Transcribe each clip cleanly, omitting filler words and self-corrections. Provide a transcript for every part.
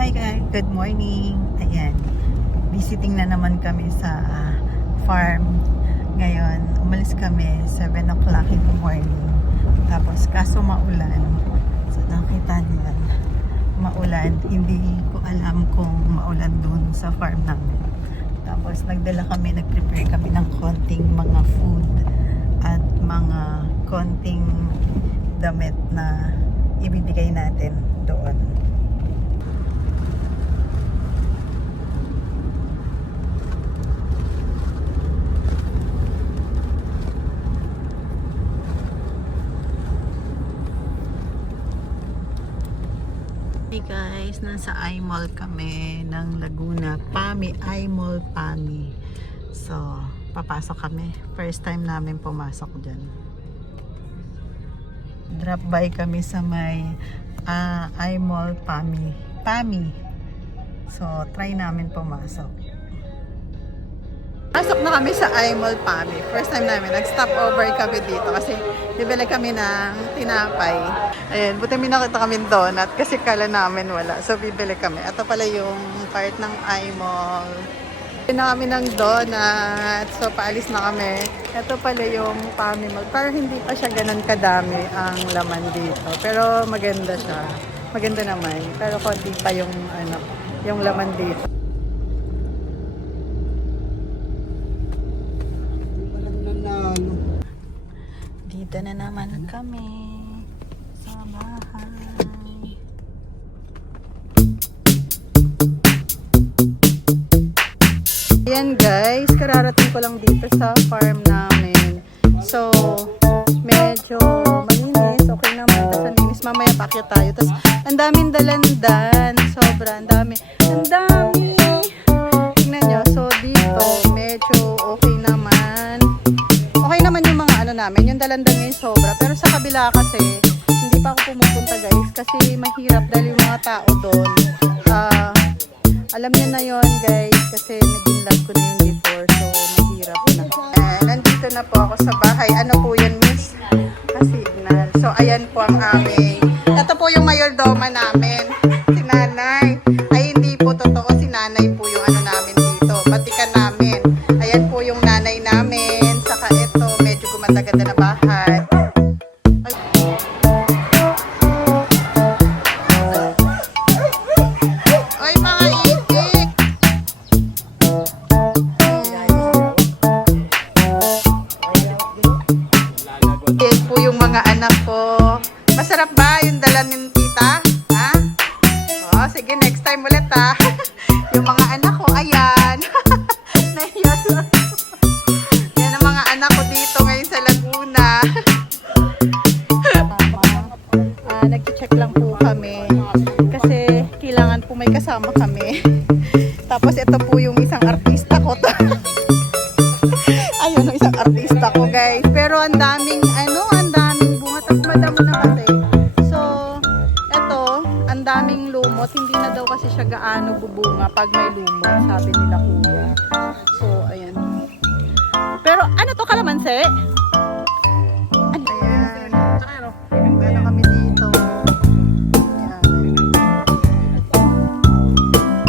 Hi guys, good morning. Ayan, visiting na naman kami sa farm. Ngayon, umalis kami 7 o'clock in the morning. Tapos kaso maulan. So nakita niyo, maulan. Hindi ko alam kung maulan dun sa farm namin. Tapos nagdala kami, nag-prepare kami ng konting mga food at mga konting damit na ibibigay natin doon. Hey guys, nasa iMall kami ng Laguna. iMall PAMI. So, papasok kami. First time namin pumasok dyan. Drop by kami sa may iMall PAMI. So, try namin pumasok. Pasok na kami sa iMall PAMI. First time namin. Nag-stop over kami dito kasi bibili kami ng tinapay. Ayan, buti may nakita kami donut kasi kala namin wala. So, bibili kami. Ito pala yung part ng iMall. Bibili na kami ng donut. So, paalis na kami. Ito pala yung PAMI Mall. Pero hindi pa siya ganun kadami ang laman dito. Pero maganda siya. Maganda naman. Pero konti pa yung, yung laman dito. Dito na naman kami sa bahay. Ayan guys, kararating ko lang dito sa farm namin. So, medyo malinis. Okay naman. Tapos ang linis. Mamaya pakyat tayo. Tapos, ang daming dalandan. Sobra, ang dami. Ang dami! Tingnan nyo. So, dito, medyo okay naman. Okay naman yung mga namin. Yung dalandan ngayon sobra. Pero sa kabila kasi, hindi pa ako pumupunta guys. Kasi mahirap dahil yung mga tao doon. Alam niyo na yon guys. Kasi nag-inlove ko na yun before. So, mahirap na. Nandito na po ako sa bahay. Ano po yun, miss? Signal. So, ayan po ang aming. Ito po yung mayordoma namin. Si nanay. Ay, hindi po totoo. Si nanay po yung namin dito. Batikan namin. Ayan po yung nanay namin. Saka ito, medyo gumanda-ganda na bahay. Ay, mga itik! Yan po yung mga anak ko. Masarap ba yung dala ng tita? Ha? O, sige, next time ulit ha. Yung mga anak ko, ayan. Nahiyas lang. Yan ang mga anak ko dito ngayon sa Laguna. Nag-check lang po kami. Kasi kailangan po may kasama kami. Tapos ito po yung isang artista ko. Ayun, yung isang artista ko guys. Pero ang daming, ang daming bunga. Tapos madamo na kasi. So, ito, ang daming lumot. Hindi na daw kasi siya gaano bubunga pag may lumot, sabi nila kuya. So, ayan. Pero ano to, kalamansi? Ayan. Pinagdala kami dito. Ayan.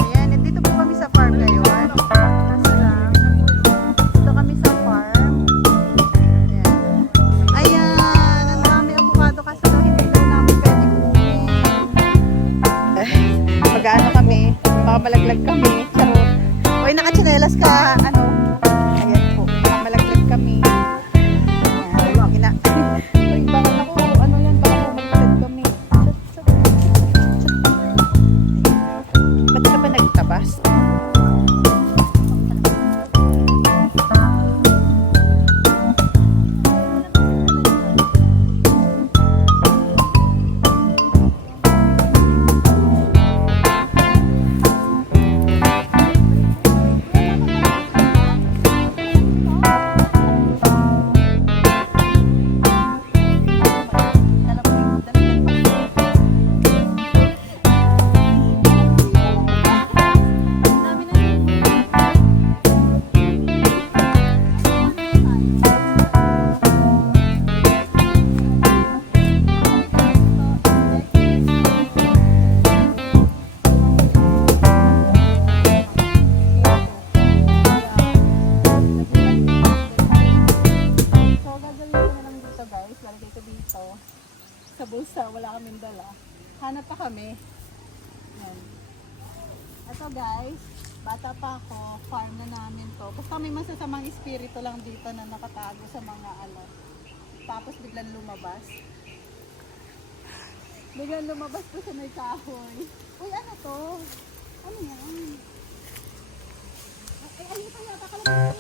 Ayan. Dito po kami sa farm ngayon. Dito kami sa farm. Ayan. Ayan. Ang dami avocado kasi hindi na namin pwede kunin. Mag-ano kami. Baka malaglag kami. Charot. Uy, nakatsinelas ka. Ayan po. Malaglag kami. Ayan. Uy, bakit ako? Ano yan? Bakit ako malaglag kami? Ba't ka ba nagtabas? naghahanap pa kami. Yan. Ito guys, bata pa ako, farm na namin to. Basta may masasamang espiritu lang dito na nakatago sa mga ano. Tapos biglang lumabas. Biglang lumabas po sa may kahoy. Uy, ano to? Ano yan? Ay, ayun pa yata kalabas.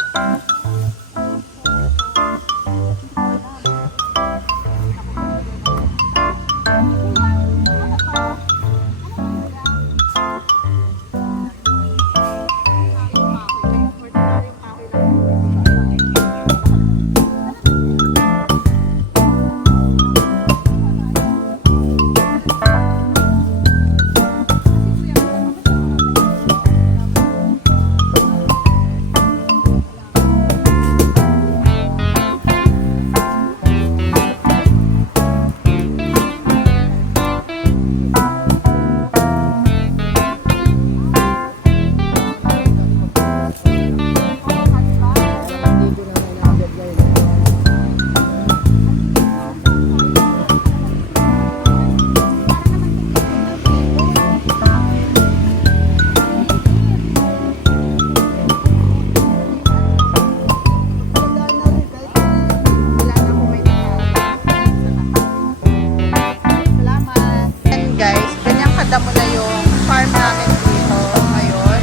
Damo na yung farm namin dito ngayon.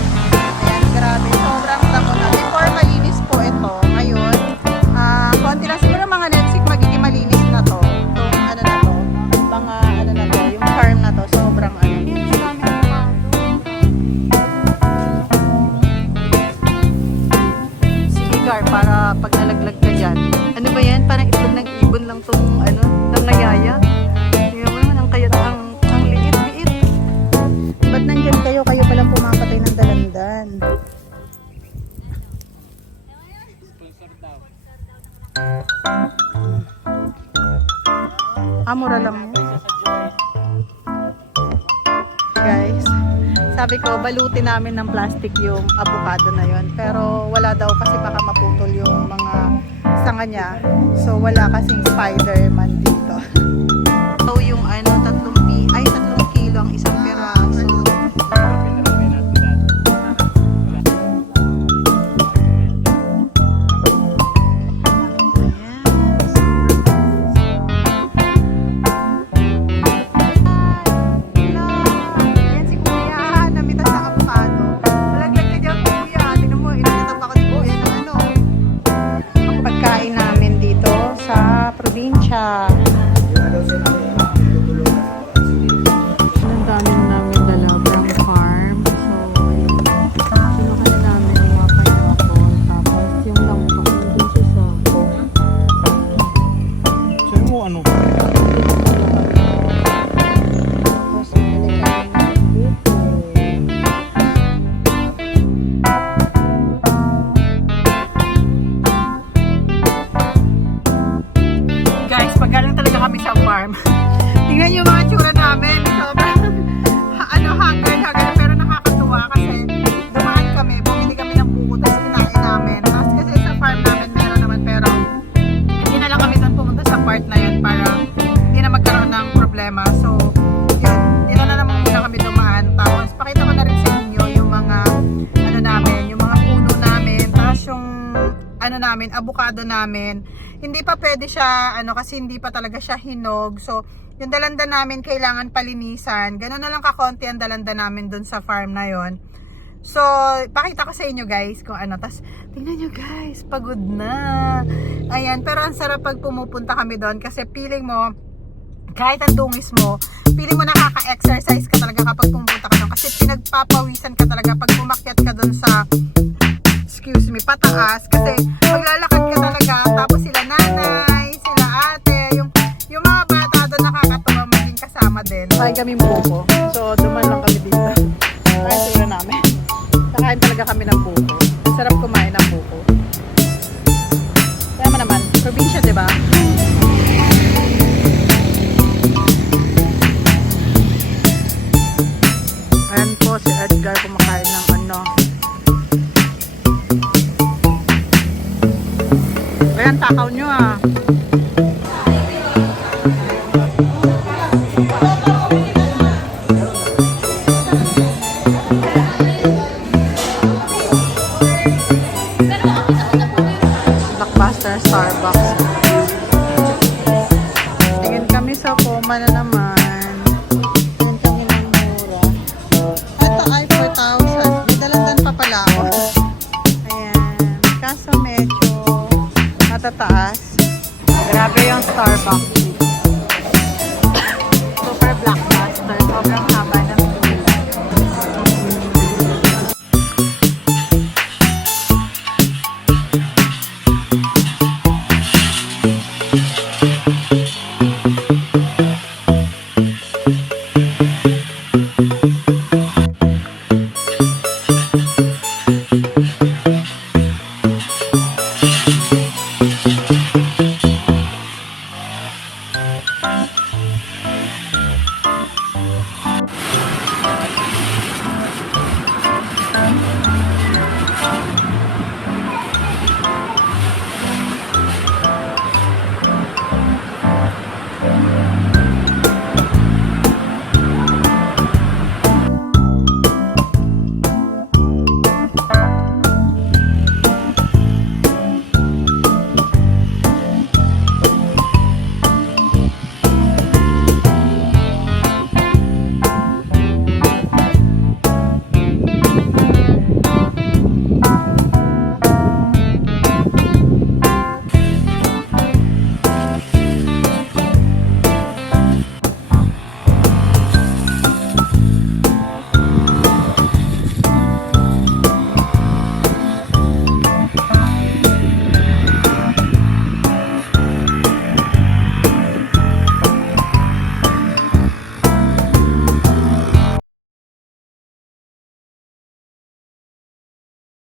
Ayan, grabe. Sobrang damo na. Before malinis po ito. Ngayon, konti na siguro mga next week magiging malinis na to. Itong ano na to. Mga ano na to. Yung farm na to. Sobrang ano. Sige Gar, para pag nalaglag ka dyan. Ano ba yan? Parang itlog ng ibon lang tong ano, nangayaya. Tingnan mo naman ang kaya ang liit-liit. Ba't nandyan kayo? Kayo palang pumapatay ng dalandan. Mura lang yun. Guys, sabi ko, balutin namin ng plastic yung avocado na yun. Pero wala daw kasi baka maputol yung mga sanga niya. So wala kasing Spider-Man dito. So yung ano, 3 kilo ang isang peraso. Probinsya. Ang dami namin dalawang farm. So, sinuha na namin yung mga pineapple. Tapos yung langka, nandun sa sako. Sa'yo mo ano? Tapos, nilagay namin dito. Guys, pag galing talaga kami sa farm. Tingnan yung mga tsura namin. Sobrang haggard. Pero nakakatuwa kasi dumaan kami, bumili kami ng buko, tapos kinain namin. Tapos kasi sa farm namin meron naman, pero hindi na lang kami doon pumunta sa part na yun para hindi na magkaroon ng problema. So, yun, dito na naman muna kami dumaan. Tapos pakita ko na rin sa inyo yung mga ano namin, yung mga puno namin, tapos yung ano namin, avocado namin. Hindi pa pwede siya, ano, kasi hindi pa talaga siya hinog. So, yung dalanda namin kailangan palinisan. Ganun na lang kakonti ang dalanda namin dun sa farm na yon. So, pakita ko sa inyo guys kung ano. Tapos, tingnan nyo guys, pagod na. Ayan, pero ang sarap pag pumupunta kami doon kasi feeling mo, kahit ang dungis mo, feeling mo nakaka-exercise ka talaga kapag pumunta ka doon. Kasi pinagpapawisan ka talaga pag umakyat ka doon sa pataas kasi maglalakad ka talaga, tapos sila nanay, sila ate, yung mga bata doon nakakatuwa maging kasama din. Kain kami buko, so duman lang kami dito. Kain sila namin. Kakain talaga kami ng buko. Sarap kumain ng buko. Kaya naman, probinsya, di ba? Ayan po si Edgar kumakain ng ano. Ayan, takaw nyo ah. Starbucks.